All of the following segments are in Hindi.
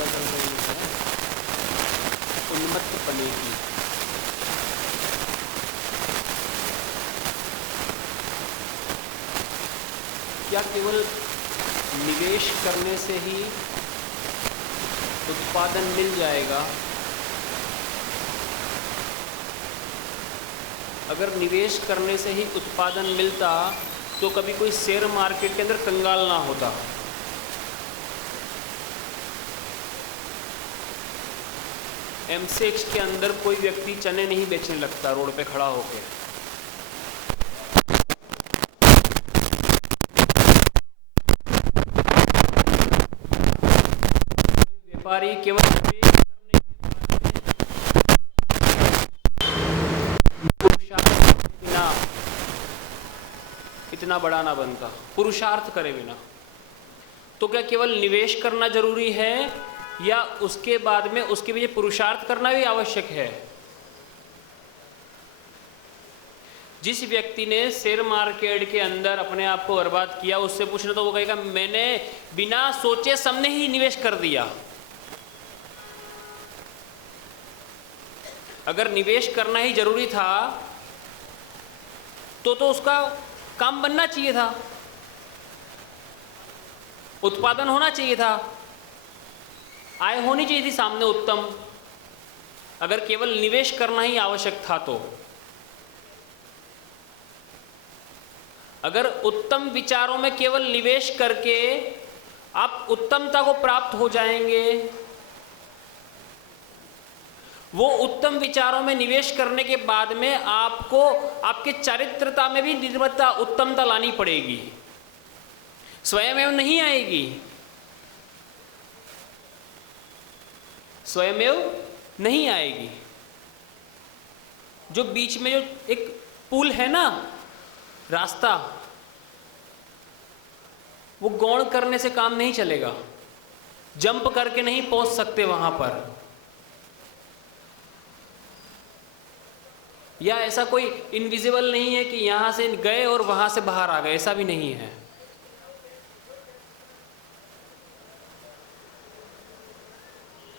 चल रही है उन्मत्त पने की। क्या केवल निवेश करने से ही उत्पादन मिल जाएगा? अगर निवेश करने से ही उत्पादन मिलता तो कभी कोई शेयर मार्केट के अंदर कंगाल ना होता। एमसीएक्स के अंदर कोई व्यक्ति चने नहीं बेचने लगता रोड पे खड़ा होकर। व्यापारी केवल निवेश करने के बिना इतना बड़ा ना बनता, पुरुषार्थ करे बिना। तो क्या केवल निवेश करना जरूरी है या उसके बाद में उसके लिए पुरुषार्थ करना भी आवश्यक है? जिस व्यक्ति ने शेयर मार्केट के अंदर अपने आप को बर्बाद किया, उससे पूछना तो वो कहेगा मैंने बिना सोचे समझे ही निवेश कर दिया। अगर निवेश करना ही जरूरी था तो उसका काम बनना चाहिए था, उत्पादन होना चाहिए था, आय होनी चाहिए थी सामने उत्तम। अगर केवल निवेश करना ही आवश्यक था तो अगर उत्तम विचारों में केवल निवेश करके आप उत्तमता को प्राप्त हो जाएंगे, वो उत्तम विचारों में निवेश करने के बाद में आपको आपके चारित्रता में भी निर्मलता, उत्तमता लानी पड़ेगी, स्वयमेव नहीं आएगी। स्वयमेव नहीं आएगी। जो बीच में जो एक पुल है ना, रास्ता, वो गौण करने से काम नहीं चलेगा, जंप करके नहीं पहुंच सकते वहां पर। या ऐसा कोई इनविजिबल नहीं है कि यहां से गए और वहां से बाहर आ गए, ऐसा भी नहीं है।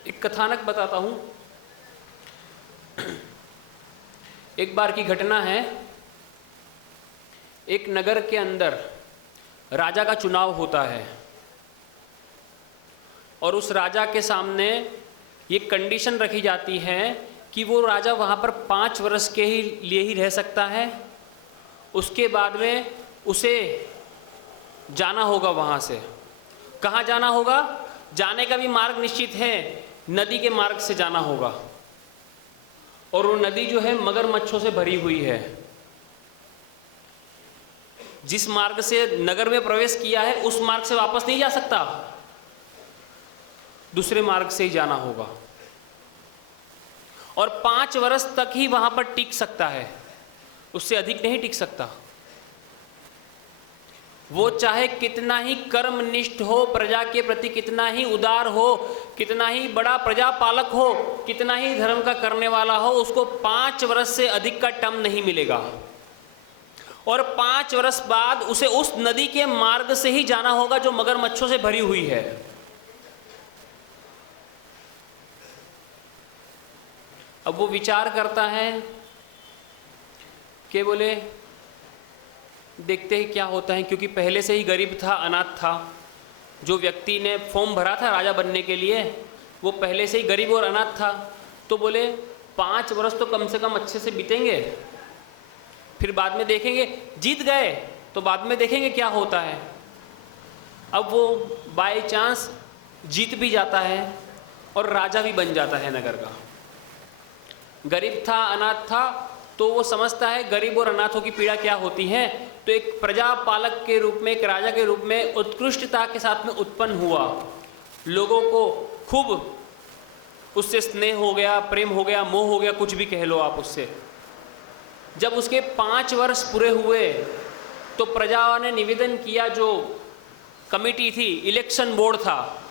एक कथानक बताता हूं। एक बार की घटना है, एक नगर के अंदर राजा का चुनाव होता है और उस राजा के सामने ये कंडीशन रखी जाती है कि वो राजा वहाँ पर 5 वर्ष के ही लिए ही रह सकता है। उसके बाद में उसे जाना होगा वहाँ से। कहाँ जाना होगा? जाने का भी मार्ग निश्चित है, नदी के मार्ग से जाना होगा। और वो नदी जो है मगरमच्छों से भरी हुई है। जिस मार्ग से नगर में प्रवेश किया है उस मार्ग से वापस नहीं जा सकता, दूसरे मार्ग से ही जाना होगा। और 5 वर्ष तक ही वहां पर टिक सकता है, उससे अधिक नहीं टिक सकता। वो चाहे कितना ही कर्मनिष्ठ हो, प्रजा के प्रति कितना ही उदार हो, कितना ही बड़ा प्रजा पालक हो, कितना ही धर्म का करने वाला हो, उसको 5 वर्ष से अधिक का टर्म नहीं मिलेगा। और 5 वर्ष बाद उसे उस नदी के मार्ग से ही जाना होगा जो मगरमच्छों से भरी हुई है। अब वो विचार करता है कि बोले देखते ही क्या होता है, क्योंकि पहले से ही गरीब था, अनाथ था। जो व्यक्ति ने फॉर्म भरा था राजा बनने के लिए वो पहले से ही गरीब और अनाथ था। तो बोले 5 वर्ष तो कम से कम अच्छे से बीतेंगे, फिर बाद में देखेंगे, जीत गए तो बाद में देखेंगे क्या होता है। अब वो बाय चांस जीत भी जाता है और राजा भी बन जाता है नगर का। गरीब था, अनाथ था, तो वो समझता है गरीब और अनाथों की पीड़ा क्या होती है। तो एक प्रजा पालक के रूप में, एक राजा के रूप में उत्कृष्टता के साथ में उत्पन्न हुआ। लोगों को खूब उससे स्नेह हो गया, प्रेम हो गया, मोह हो गया, कुछ भी कह लो आप उससे। जब उसके 5 वर्ष पूरे हुए तो प्रजा ने निवेदन किया, जो कमेटी थी, इलेक्शन बोर्ड था,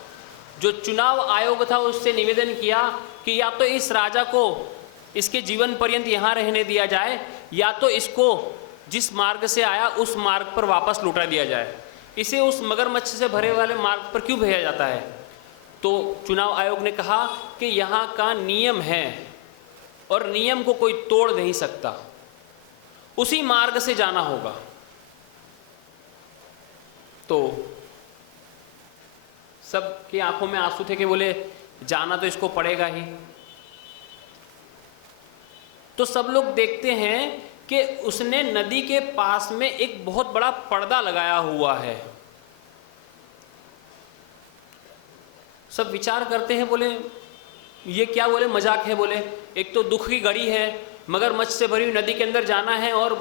जो चुनाव आयोग था, उससे निवेदन किया कि या तो इस राजा को इसके जीवन पर्यंत यहाँ रहने दिया जाए, या तो इसको जिस मार्ग से आया उस मार्ग पर वापस लौटा दिया जाए। इसे उस मगरमच्छ से भरे वाले मार्ग पर क्यों भेजा जाता है? तो चुनाव आयोग ने कहा कि यहाँ का नियम है और नियम को कोई तोड़ नहीं सकता, उसी मार्ग से जाना होगा। तो सबकी आंखों में आंसू थे कि बोले जाना तो इसको पड़ेगा ही। तो सब लोग देखते हैं कि उसने नदी के पास में एक बहुत बड़ा पर्दा लगाया हुआ है। सब विचार करते हैं, बोले ये क्या, बोले मजाक है, बोले एक तो दुख की घड़ी है, मगरमच्छ से भरी हुई नदी के अंदर जाना है और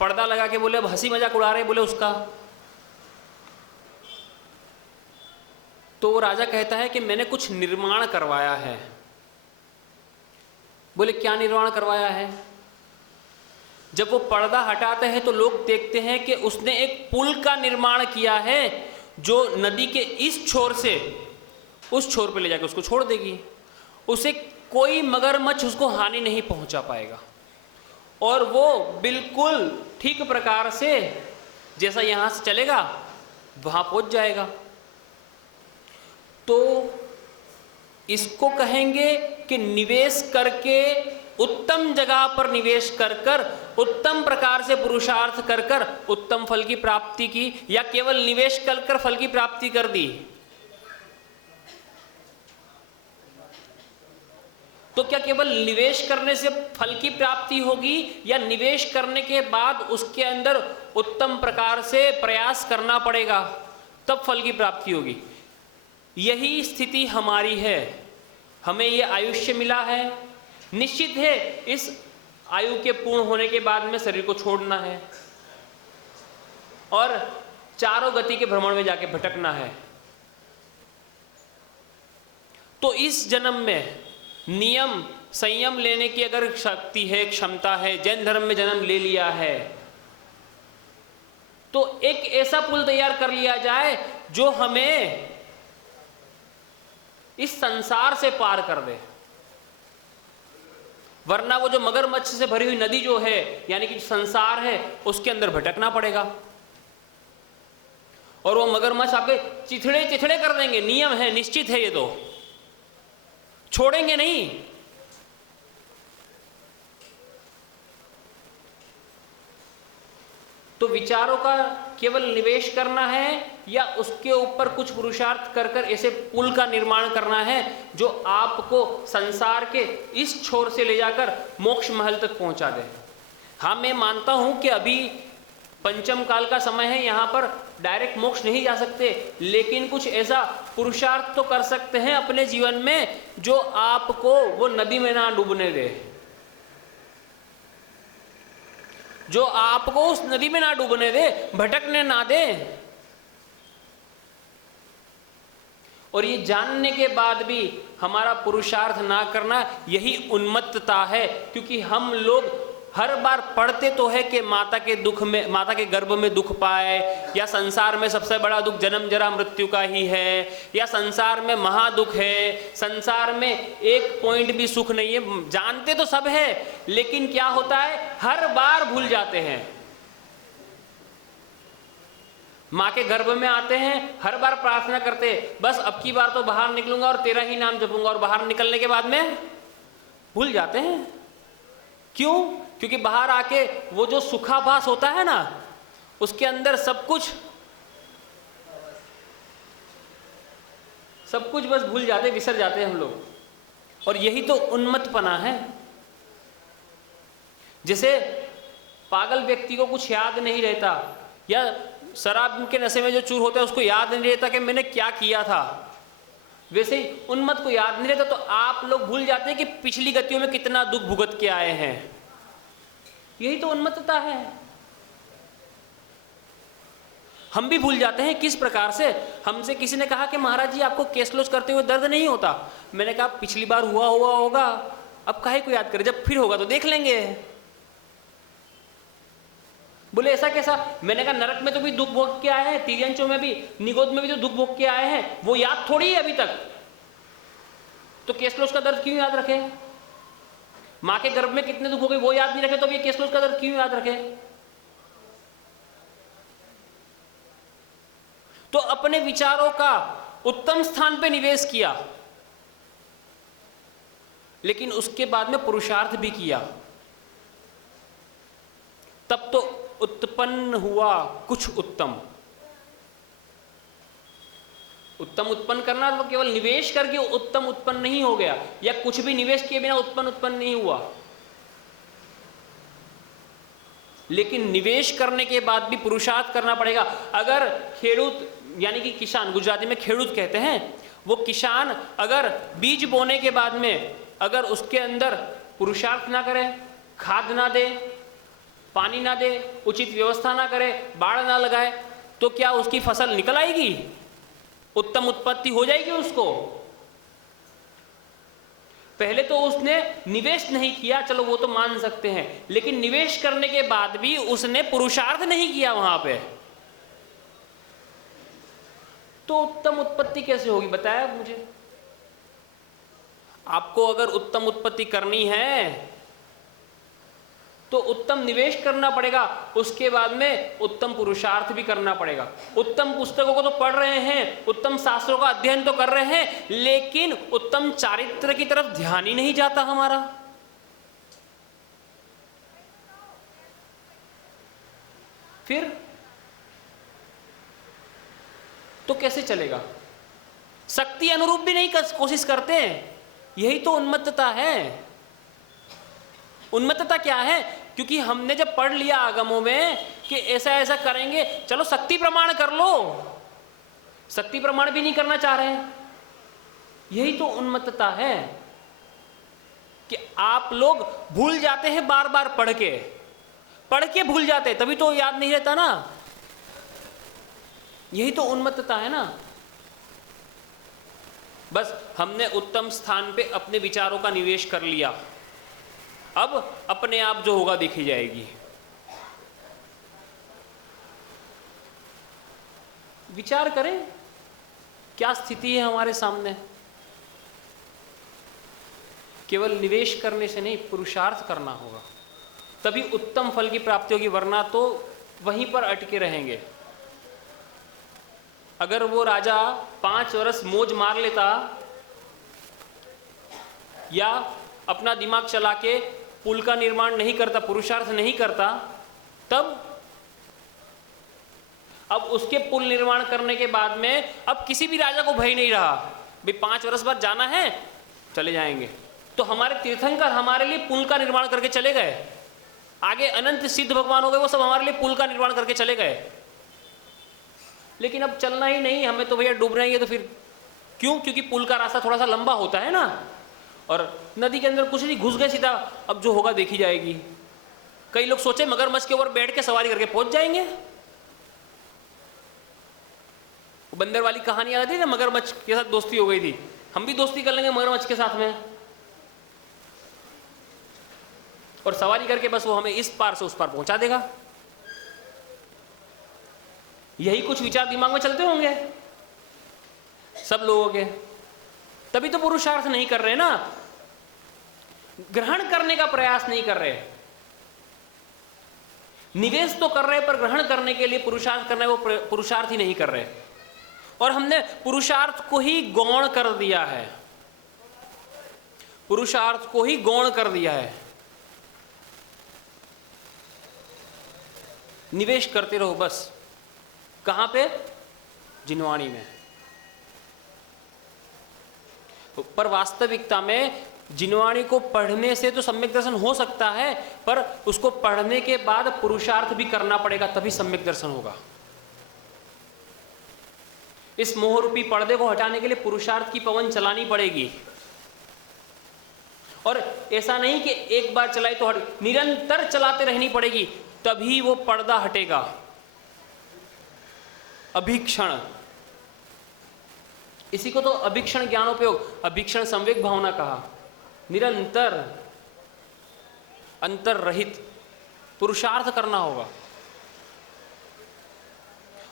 पर्दा लगा के बोले अब हंसी मजाक उड़ा रहे बोले उसका। तो वो राजा कहता है कि मैंने कुछ निर्माण करवाया है। बोले क्या निर्माण करवाया है? जब वो पर्दा हटाते हैं तो लोग देखते हैं कि उसने एक पुल का निर्माण किया है जो नदी के इस छोर से उस छोर पे ले जाकर उसको छोड़ देगी। उसे कोई मगरमच्छ उसको हानि नहीं पहुंचा पाएगा और वो बिल्कुल ठीक प्रकार से जैसा यहां से चलेगा वहां पहुंच जाएगा। तो इसको कहेंगे कि निवेश करके उत्तम जगह पर निवेश कर कर उत्तम प्रकार से पुरुषार्थ कर कर उत्तम फल की प्राप्ति की, या केवल निवेश कर कर फल की प्राप्ति कर दी। तो क्या केवल निवेश करने से फल की प्राप्ति होगी या निवेश करने के बाद उसके अंदर उत्तम प्रकार से प्रयास करना पड़ेगा तब फल की प्राप्ति होगी? यही स्थिति हमारी है। हमें ये आयुष्य मिला है, निश्चित है इस आयु के पूर्ण होने के बाद में शरीर को छोड़ना है और चारों गति के भ्रमण में जाके भटकना है। तो इस जन्म में नियम संयम लेने की अगर शक्ति है, क्षमता है, जैन धर्म में जन्म ले लिया है, तो एक ऐसा पुल तैयार कर लिया जाए जो हमें इस संसार से पार कर दे। वरना वो जो मगरमच्छ से भरी हुई नदी जो है यानी कि संसार है उसके अंदर भटकना पड़ेगा और वो मगरमच्छ आपके चिथड़े चिथड़े कर देंगे। नियम है, निश्चित है, ये तो छोड़ेंगे नहीं। तो विचारों का केवल निवेश करना है या उसके ऊपर कुछ पुरुषार्थ कर कर ऐसे पुल का निर्माण करना है जो आपको संसार के इस छोर से ले जाकर मोक्ष महल तक पहुंचा दे। हाँ, मैं मानता हूं कि अभी पंचम काल का समय है, यहाँ पर डायरेक्ट मोक्ष नहीं जा सकते, लेकिन कुछ ऐसा पुरुषार्थ तो कर सकते हैं अपने जीवन में जो आपको वो नदी में ना डूबने दे, जो आपको उस नदी में ना डूबने दे, भटकने ना दे। और ये जानने के बाद भी हमारा पुरुषार्थ ना करना, यही उन्मत्तता है। क्योंकि हम लोग हर बार पढ़ते तो है कि माता के दुख में, माता के गर्भ में दुख पाए, या संसार में सबसे बड़ा दुख जन्म जरा मृत्यु का ही है, या संसार में महादुख है, संसार में एक पॉइंट भी सुख नहीं है। जानते तो सब है, लेकिन क्या होता है, हर बार भूल जाते हैं। माँ के गर्भ में आते हैं, हर बार प्रार्थना करते बस अब की बार तो बाहर निकलूंगा और तेरा ही नाम जपूंगा, और बाहर निकलने के बाद में भूल जाते हैं। क्यों? क्योंकि बाहर आके वो जो सुखाभास होता है ना, उसके अंदर सब कुछ बस भूल जाते, विसर जाते हैं हम लोग। और यही तो उन्मत्तपना है। जैसे पागल व्यक्ति को कुछ याद नहीं रहता, या शराब के नशे में जो चूर होता है उसको याद नहीं रहता कि मैंने क्या किया था, वैसे ही उन्मत्त को याद नहीं रहता। तो आप लोग भूल जाते हैं कि पिछली गतियों में कितना दुख भुगत के आए हैं। यही तो उन्मत्तता है। हम भी भूल जाते हैं किस प्रकार से। हमसे किसी ने कहा कि महाराज जी आपको केस क्लोज करते हुए दर्द नहीं होता। मैंने कहा पिछली बार हुआ होगा, अब काहे को याद करें, जब फिर होगा तो देख लेंगे। बोले ऐसा कैसा? मैंने कहा नरक में तो भी दुख भोग के आए हैं, तिर्यंचों में भी, निगोद में भी तो दुख भोग के आए हैं, वो याद थोड़ी है अभी तक। तो केस क्लोज का दर्द क्यों याद रखे? मां के गर्भ में कितने दुख हो गए वो याद नहीं रखे, तो ये केस क्लोज का दर्द क्यों याद रखे? तो अपने विचारों का उत्तम स्थान पे निवेश किया, लेकिन उसके बाद में पुरुषार्थ भी किया, तब तो उत्पन्न हुआ कुछ उत्तम। उत्तम उत्पन्न करना तो केवल निवेश करके उत्तम उत्पन्न नहीं हो गया, या कुछ भी निवेश किए बिना उत्पन्न नहीं हुआ, लेकिन निवेश करने के बाद भी पुरुषार्थ करना पड़ेगा। अगर खेडूत यानी कि किसान, गुजराती में खेडूत कहते हैं, वो किसान अगर बीज बोने के बाद में अगर उसके अंदर पुरुषार्थ ना करे, खाद ना दे, पानी ना दे, उचित व्यवस्था ना करे, बाढ़ ना लगाए, तो क्या उसकी फसल निकल आएगी? उत्तम उत्पत्ति हो जाएगी उसको? पहले तो उसने निवेश नहीं किया, चलो वो तो मान सकते हैं, लेकिन निवेश करने के बाद भी उसने पुरुषार्थ नहीं किया वहां पे, तो उत्तम उत्पत्ति कैसे होगी? बताया मुझे। आपको अगर उत्तम उत्पत्ति करनी है तो उत्तम निवेश करना पड़ेगा, उसके बाद में उत्तम पुरुषार्थ भी करना पड़ेगा। उत्तम पुस्तकों को तो पढ़ रहे हैं, उत्तम शास्त्रों का अध्ययन तो कर रहे हैं, लेकिन उत्तम चारित्र की तरफ ध्यान ही नहीं जाता हमारा। फिर तो कैसे चलेगा? शक्ति अनुरूप भी नहीं कोशिश करते हैं, यही तो उन्मत्तता है। उन्मत्तता क्या है? क्योंकि हमने जब पढ़ लिया आगमों में कि ऐसा ऐसा करेंगे, चलो शक्ति प्रमाण कर लो, शक्ति प्रमाण भी नहीं करना चाह रहे हैं। यही तो उन्मत्तता है कि आप लोग भूल जाते हैं, बार बार पढ़ के भूल जाते हैं, तभी तो याद नहीं रहता ना। यही तो उन्मत्तता है ना। बस हमने उत्तम स्थान पे अपने विचारों का निवेश कर लिया, अब अपने आप जो होगा देखी जाएगी। विचार करें क्या स्थिति है हमारे सामने। केवल निवेश करने से नहीं, पुरुषार्थ करना होगा, तभी उत्तम फल की प्राप्ति होगी, वरना तो वहीं पर अटके रहेंगे। अगर वो राजा 5 वर्ष मौज मार लेता या अपना दिमाग चला के पुल का निर्माण नहीं करता, पुरुषार्थ नहीं करता, तब अब उसके पुल निर्माण करने के बाद में अब किसी भी राजा को भय नहीं रहा, भाई 5 वर्ष बाद जाना है चले जाएंगे। तो हमारे तीर्थंकर हमारे लिए पुल का निर्माण करके चले गए, आगे अनंत सिद्ध भगवान हो गए, वो सब हमारे लिए पुल का निर्माण करके चले गए। लेकिन अब चलना ही नहीं, हमें तो भैया डूबना ही है। तो फिर क्यों? क्योंकि पुल का रास्ता थोड़ा सा लंबा होता है ना, और नदी के अंदर कुछ नहीं, घुस गए सीधा, अब जो होगा देखी जाएगी। कई लोग सोचे मगरमच्छ के ऊपर बैठ के सवारी करके पहुंच जाएंगे। बंदर वाली कहानी आ रही थी ना, मगरमच्छ के साथ दोस्ती हो गई थी, हम भी दोस्ती कर लेंगे मगरमच्छ के साथ में, और सवारी करके बस वो हमें इस पार से उस पार पहुंचा देगा। यही कुछ विचार दिमाग में चलते होंगे सब लोगों के, तभी तो पुरुषार्थ नहीं कर रहे ना, ग्रहण करने का प्रयास नहीं कर रहे। निवेश तो कर रहे, पर ग्रहण करने के लिए पुरुषार्थ करना है, वो पुरुषार्थ ही नहीं कर रहे। और हमने पुरुषार्थ को ही गौण कर दिया है, पुरुषार्थ को ही गौण कर दिया है। निवेश करते रहो बस। कहां पे? जिनवाणी में। पर वास्तविकता में जिनवाणी को पढ़ने से तो सम्यक दर्शन हो सकता है, पर उसको पढ़ने के बाद पुरुषार्थ भी करना पड़ेगा, तभी सम्यक दर्शन होगा। इस मोहरूपी पर्दे को हटाने के लिए पुरुषार्थ की पवन चलानी पड़ेगी, और ऐसा नहीं कि एक बार चलाई तो हट, निरंतर चलाते रहनी पड़ेगी, तभी वो पर्दा हटेगा। अभीक्षण, इसी को तो अभीक्षण ज्ञानोपयोग, अभीक्षण संवेग भावना कहा। निरंतर अंतर रहित पुरुषार्थ करना होगा,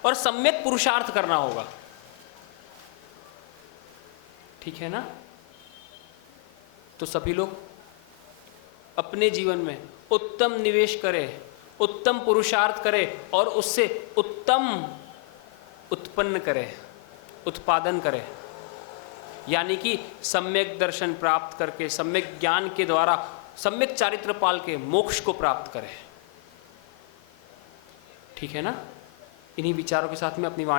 और सम्यक पुरुषार्थ करना होगा। ठीक है ना? तो सभी लोग अपने जीवन में उत्तम निवेश करें, उत्तम पुरुषार्थ करें, और उससे उत्तम उत्पन्न करें। उत्पादन करे, यानी कि सम्यक दर्शन प्राप्त करके, सम्यक ज्ञान के द्वारा, सम्यक चारित्र पाल के मोक्ष को प्राप्त करे। ठीक है ना? इन्हीं विचारों के साथ में अपनी वाणी